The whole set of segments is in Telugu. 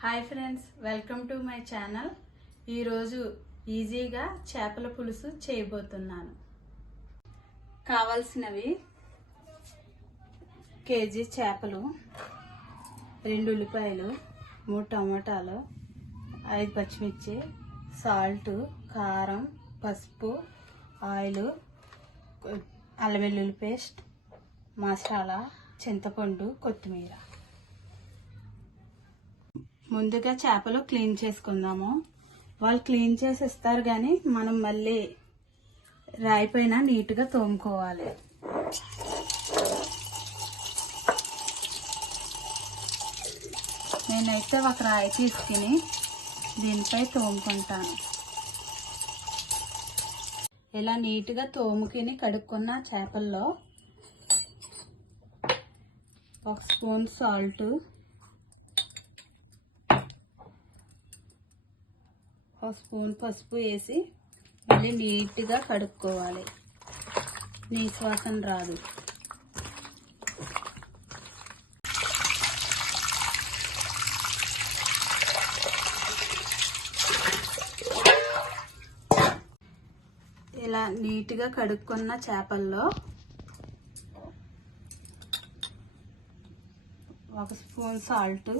Hi friends welcome to my channel. ఈరోజు ఈజీగా చేపల పులుసు చేయబోతున్నాను. కావలసినవి కేజీ చేపలు రెండు ఉల్లిపాయలు మూడు టమాటాలు ఐదు పచ్చిమిర్చి సాల్ట్ కారం పసుపు ఆయిల్ అల్లం వెల్లుల్లి పేస్ట్ మసాలా చింతపండు కొత్తిమీర. ముందుగా చేపలు క్లీన్ చేసుకుందాము. వాళ్ళు క్లీన్ చేసి ఇస్తారు కానీ మనం మళ్ళీ రాయి పైన నీట్గా తోముకోవాలి. నేనైతే ఒక రాయి తీసుకుని దీనిపై తోముకుంటాను. ఇలా నీట్గా తోముకుని కడుక్కున్న చేపల్లో ఒక స్పూన్ సాల్ట్ ఒక స్పూన్ పసుపు వేసి మళ్ళీ నీట్గా కడుక్కోవాలి. నీసు రాదు. ఇలా నీట్గా కడుక్కున్న చేపల్లో ఒక స్పూన్ సాల్ట్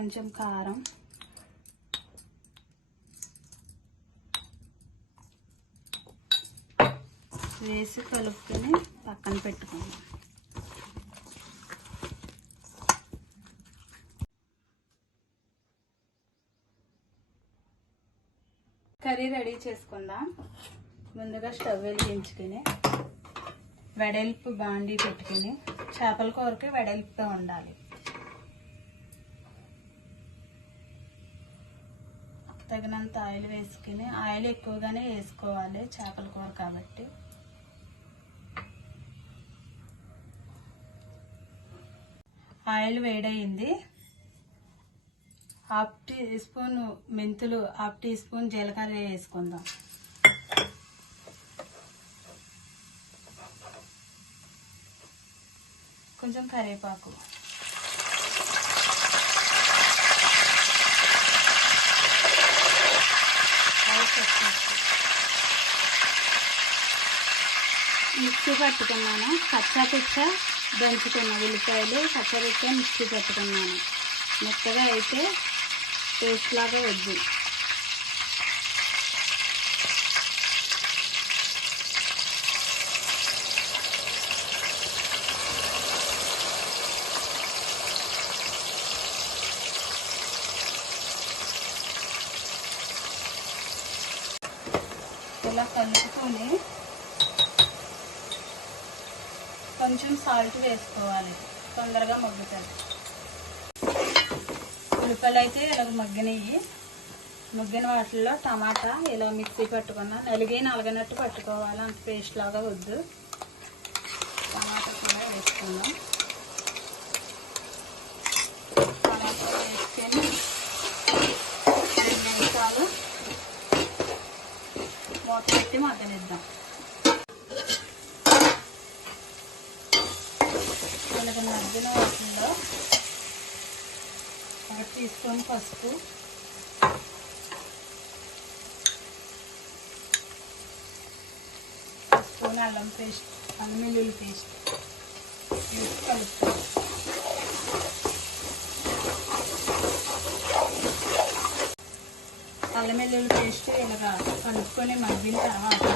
కొంచెం కారం. వేసి కలుపుకొని పక్కన పెట్టుకుందాం. కర్రీ రెడీ చేసుకుందాం. ముందుగా స్టవ్ వెలిగించుకొని వెడల్పు బాండీ పెట్టుకుని చేపల కూరకి వెడల్పుతో ఉండాలి. తగినంత ఆయిల్ వేసుకుని ఆయిల్ ఎక్కువగానే వేసుకోవాలి చేపల కూర కాబట్టి. ఆయిల్ వేడయింది. హాఫ్ టీ స్పూన్ మెంతులు హాఫ్ టీ స్పూన్ జీలకర్ర వేసుకుందాం. కొంచెం కరివేపాకు. మిక్సీ పట్టుకున్నాను. కచ్చా పిచ్చ దంచుకున్న ఉల్లిపాయలు కచ్చా పిచ్చ మిక్సీ పట్టుకున్నాను. మెత్తగా అయితే పేస్ట్ లాగా వద్దు. ఇలా కలుపుకొని కొంచెం సాల్ట్ వేసుకోవాలి. తొందరగా మగ్గుతుంది ఉల్లిపాయలు అయితే ఇలా మగ్గినవి మగ్గిన వాటిల్లో టమాటా ఇలా మిక్సీ పెట్టుకున్నా నలిగి నలగనట్టు పట్టుకోవాలి. అంత పేస్ట్ లాగా వద్దు. టమాటా కూడా వేసుకుందాం టమాటా వేసుకొని రెండు నిమిషాలు మూత పెట్టి మగ్గనిద్దాం ఇలాగ మధ్యన వస్తుందో ఒక టీ స్పూన్ పసుపు స్పూన్ అల్లం పేస్ట్ అల్లం వెల్లుల్లి పేస్ట్ వేసి కలుపుతాం. అల్లం వెల్లుల్లి పేస్ట్ ఇలాగా కలుపుకొని మగ్గిన తర్వాత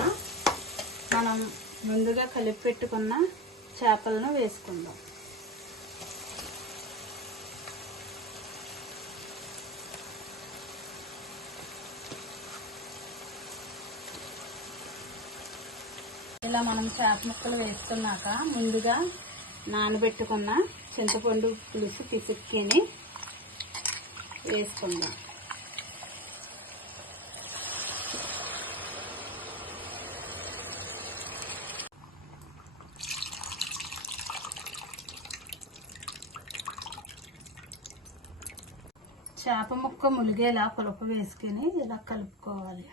మనం ముందుగా కలిపి పెట్టుకున్న చేపలను వేసుకుందాం. ఇలా మనం చేప ముక్కలు వేసుకున్నాక ముందుగా నానబెట్టుకున్న చింతపండు పులుసు పిసుక్కిని వేసుకుందాం. చేప ముక్క ములిగేలా పులుపు వేసుకుని ఇలా కలుపుకోవాలి.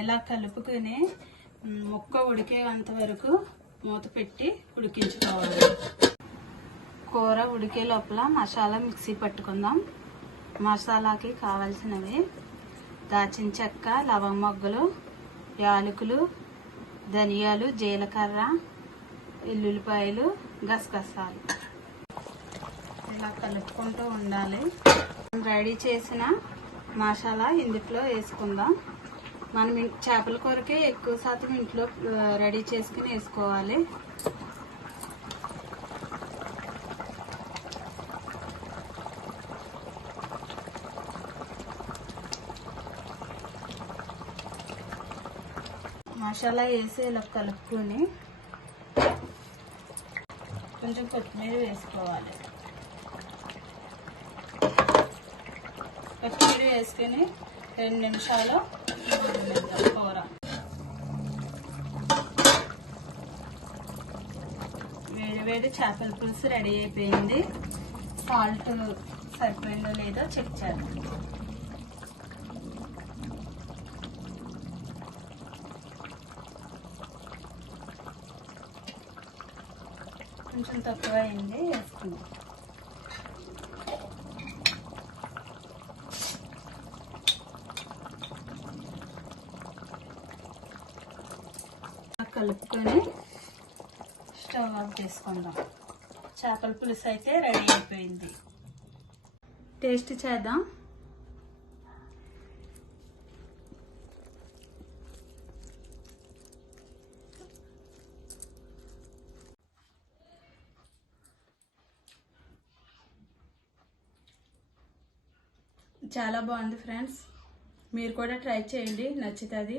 ఇలా కలుపుకొని ముక్క ఉడికేంత వరకు మూత పెట్టి ఉడికించుకోవాలి. కూర ఉడికే లోపల మసాలా మిక్సీ పట్టుకుందాం. మసాలాకి కావాల్సినవి దాచిన చెక్క లవంగ మొగ్గలు యాలకులు ధనియాలు జీలకర్ర ఎల్లుల్లిపాయలు గసగసాలు. ఇలా కలుపుకుంటూ ఉండాలి. రెడీ చేసిన మసాలా ఇందులో వేసుకుందాం. మనం చేపల కూరకే ఎక్కువ శాతం ఇంట్లో రెడీ చేసుకుని వేసుకోవాలి. మసాలా వేసి ఇలా కలుపుకొని కొంచెం కొత్తిమీర వేసుకోవాలి. కొత్తిమీర వేసుకొని రెండు నిమిషాలు వేడి వేడి చేపల పులుసు రెడీ అయిపోయింది. సాల్ట్ సరిపోయిందో లేదో చెక్ చేద్దాం. కొంచెం తక్కువ అయింది వేసుకుందాం. కలుపుకొని స్టవ్ ఆఫ్ చేసుకుందాం. చేపల పులుసు అయితే రెడీ అయిపోయింది. టేస్ట్ చేద్దాం. చాలా బాగుంది ఫ్రెండ్స్. మీరు కూడా ట్రై చేయండి. నచ్చుతుంది.